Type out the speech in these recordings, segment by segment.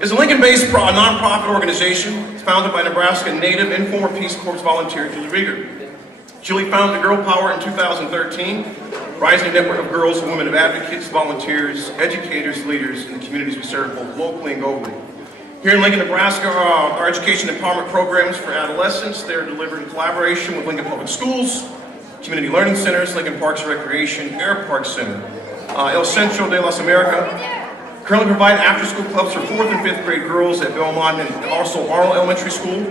is a Lincoln-based nonprofit organization. It's founded by Nebraska native and former Peace Corps volunteer Julie Rieger. Julie founded GPower in 2013, rising network of girls and women of advocates, volunteers, educators, leaders in the communities we serve both locally and globally. Here in Lincoln, Nebraska, our education empowerment programs for adolescents, they're delivered in collaboration with Lincoln Public Schools, Community Learning Centers, Lincoln Parks and Recreation, Air Park Center, El Centro de las Americas. Currently provide after-school clubs for 4th and 5th grade girls at Belmont and also Arnold Elementary School.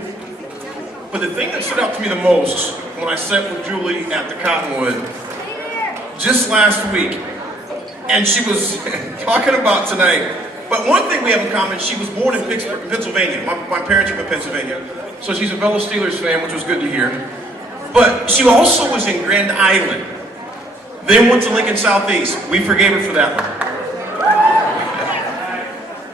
But the thing that stood out to me the most when I sat with Julie at the Cottonwood just last week, and she was talking about tonight, but one thing we have in common, she was born in Pittsburgh, Pennsylvania. My parents are from Pennsylvania, so she's a fellow Steelers fan, which was good to hear. But she also was in Grand Island, then went to Lincoln Southeast. We forgave her for that one.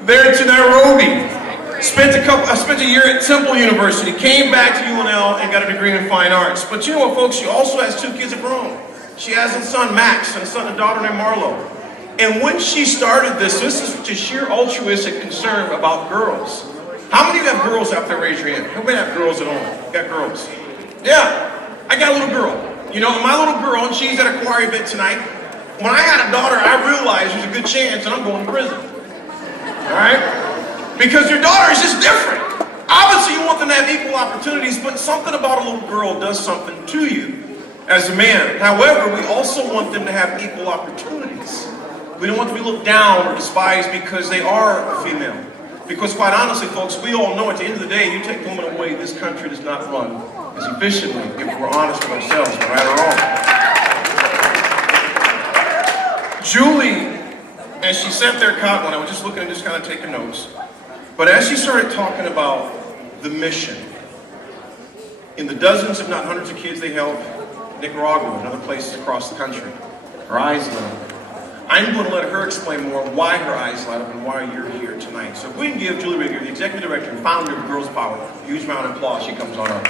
There to Nairobi. Spent a year at Temple University, came back to UNL and got a degree in fine arts. But you know what, folks? She also has 2 kids of her own. She has a son, Max, and a daughter named Marlo. And when she started this is just sheer altruistic concern about girls. How many of you have girls out there? Raise your hand. How many have girls at home? Got girls? Yeah, I got a little girl. You know, my little girl, and she's at a choir event tonight. When I had a daughter, I realized there's a good chance that I'm going to prison. All right? Because your daughter is just different. Obviously, you want them to have equal opportunities, but something about a little girl does something to you as a man. However, we also want them to have equal opportunities. We don't want them to be looked down or despised because they are a female. Because quite honestly, folks, we all know at the end of the day, you take women away, this country does not run as efficiently if we're honest with ourselves, right or wrong. Julie, as she sat there Cottonwood, I was just looking and just kind of taking notes. But as she started talking about the mission, in the dozens, if not hundreds of kids they help, Nicaragua and other places across the country, her eyes lit up. I'm going to let her explain more why her eyes light up and why you're here tonight. So if we can give Julie Rieger, the executive director and founder of Girls Power, a huge round of applause. She comes on up.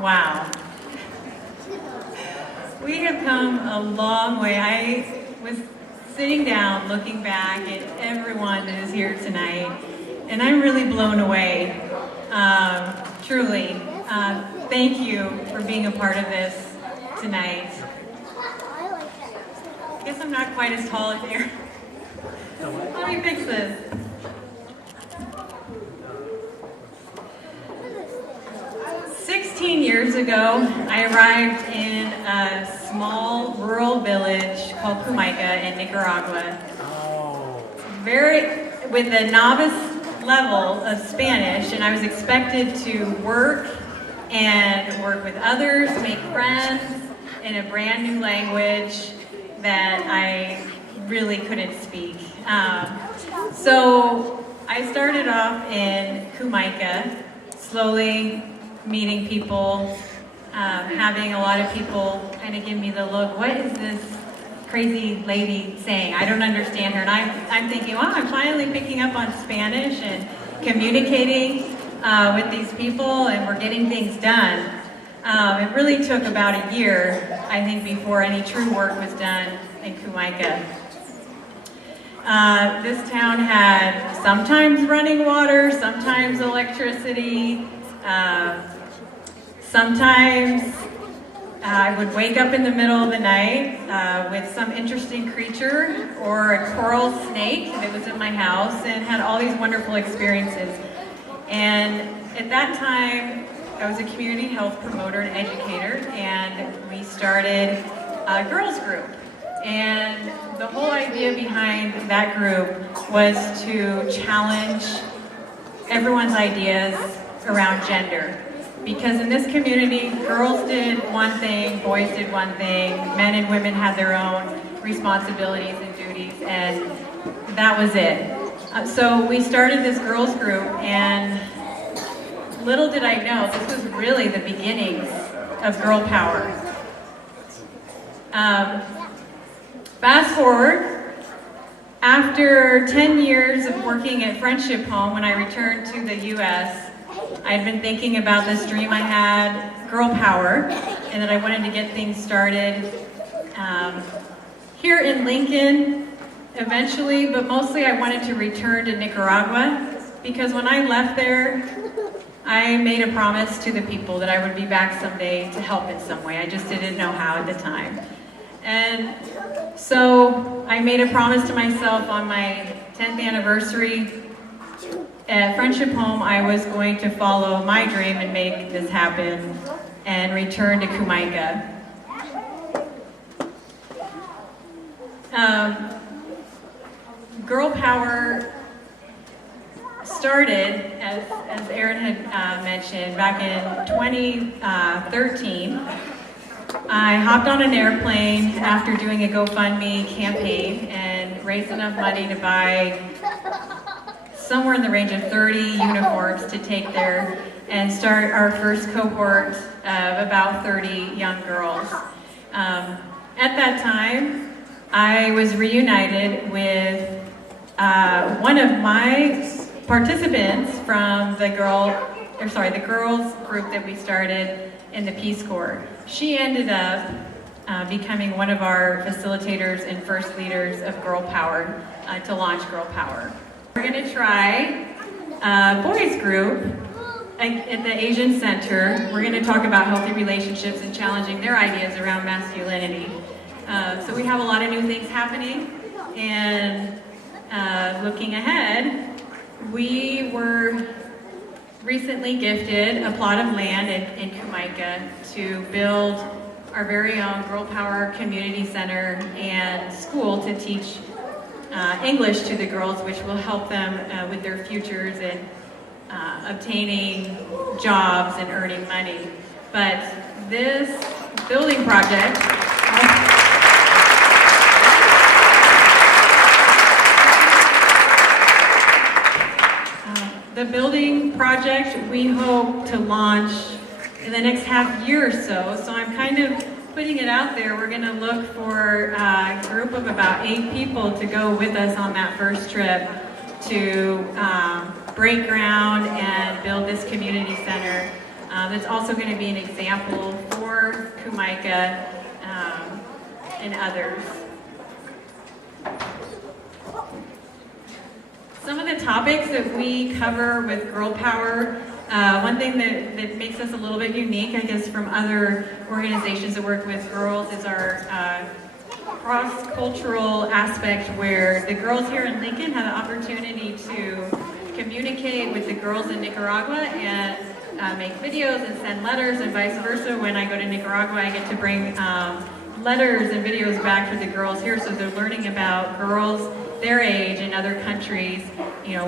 Wow. We have come a long way. I was sitting down, looking back at everyone that is here tonight, and I'm really blown away. Truly. Thank you for being a part of this tonight. I guess I'm not quite as tall as here. Let me fix this. Years ago, I arrived in a small rural village called Kumaica in Nicaragua. With a novice level of Spanish, and I was expected to work with others, make friends in a brand new language that I really couldn't speak. So I started off in Kumaica, slowly meeting people, having a lot of people kind of give me the look, what is this crazy lady saying? I don't understand her. And I'm thinking, wow, I'm finally picking up on Spanish and communicating with these people, and we're getting things done. It really took about a year, I think, before any true work was done in Kumaica. This town had sometimes running water, sometimes electricity, sometimes I would wake up in the middle of the night with some interesting creature or a coral snake that was in my house, and had all these wonderful experiences. And at that time, I was a community health promoter and educator, and we started a girls group. And the whole idea behind that group was to challenge everyone's ideas around gender. Because in this community, girls did one thing, boys did one thing, men and women had their own responsibilities and duties, and that was it. So we started this girls group, and little did I know, this was really the beginnings of Girl Power. Fast forward, after 10 years of working at Friendship Home, when I returned to the U.S., I'd been thinking about this dream I had, Girl Power, and that I wanted to get things started here in Lincoln. eventually, but mostly I wanted to return to Nicaragua because when I left there, I made a promise to the people that I would be back someday to help in some way. I just didn't know how at the time. And so I made a promise to myself on my 10th anniversary at Friendship Home, I was going to follow my dream and make this happen and return to Jamaica. Girl Power started, as Erin had mentioned, back in 2013. I hopped on an airplane after doing a GoFundMe campaign and raised enough money to buy somewhere in the range of 30 uniforms to take there and start our first cohort of about 30 young girls. At that time, I was reunited with one of my participants from the girls group that we started in the Peace Corps. She ended up becoming one of our facilitators and first leaders of Girl Power to launch Girl Power. We're going to try a boys group at the Asian Center. We're going to talk about healthy relationships and challenging their ideas around masculinity. So we have a lot of new things happening, and looking ahead, we were recently gifted a plot of land in Jamaica to build our very own Girl Power Community Center and school to teach English to the girls, which will help them with their futures and obtaining jobs and earning money. But this building project we hope to launch in the next half year or so. So I'm kind of putting it out there. We're going to look for a group of about 8 people to go with us on that first trip to break ground and build this community center. It's also going to be an example for Jamaica and others. Some of the topics that we cover with Girl Power, one thing that makes us a little bit unique, I guess, from other organizations that work with girls is our cross-cultural aspect, where the girls here in Lincoln have the opportunity to communicate with the girls in Nicaragua and make videos and send letters, and vice versa. When I go to Nicaragua, I get to bring letters and videos back to the girls here, so they're learning about girls their age in other countries,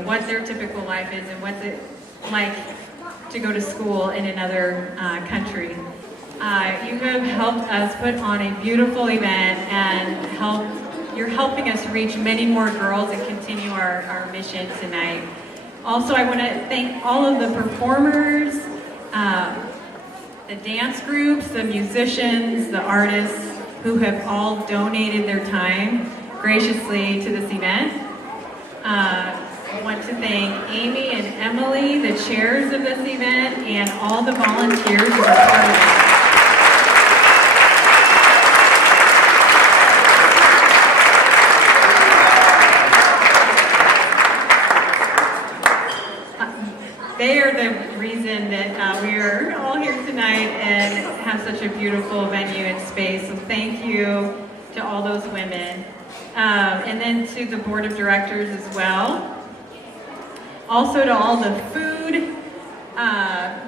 what their typical life is and what's it like to go to school in another country. You have helped us put on a beautiful event, and you're helping us reach many more girls and continue our mission tonight. Also, I want to thank all of the performers, the dance groups, the musicians, the artists who have all donated their time graciously to this event. I want to thank Amy and Emily, the chairs of this event, and all the volunteers who are part of it. They are the reason that we are all here tonight and have such a beautiful venue and space. So thank you to all those women. And then to the board of directors as well. Also to all the food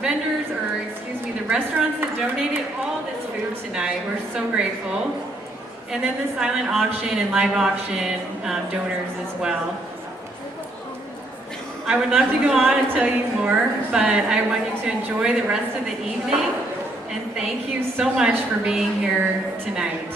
vendors, the restaurants that donated all this food tonight. We're so grateful. And then the silent auction and live auction donors as well. I would love to go on and tell you more, but I want you to enjoy the rest of the evening. And thank you so much for being here tonight.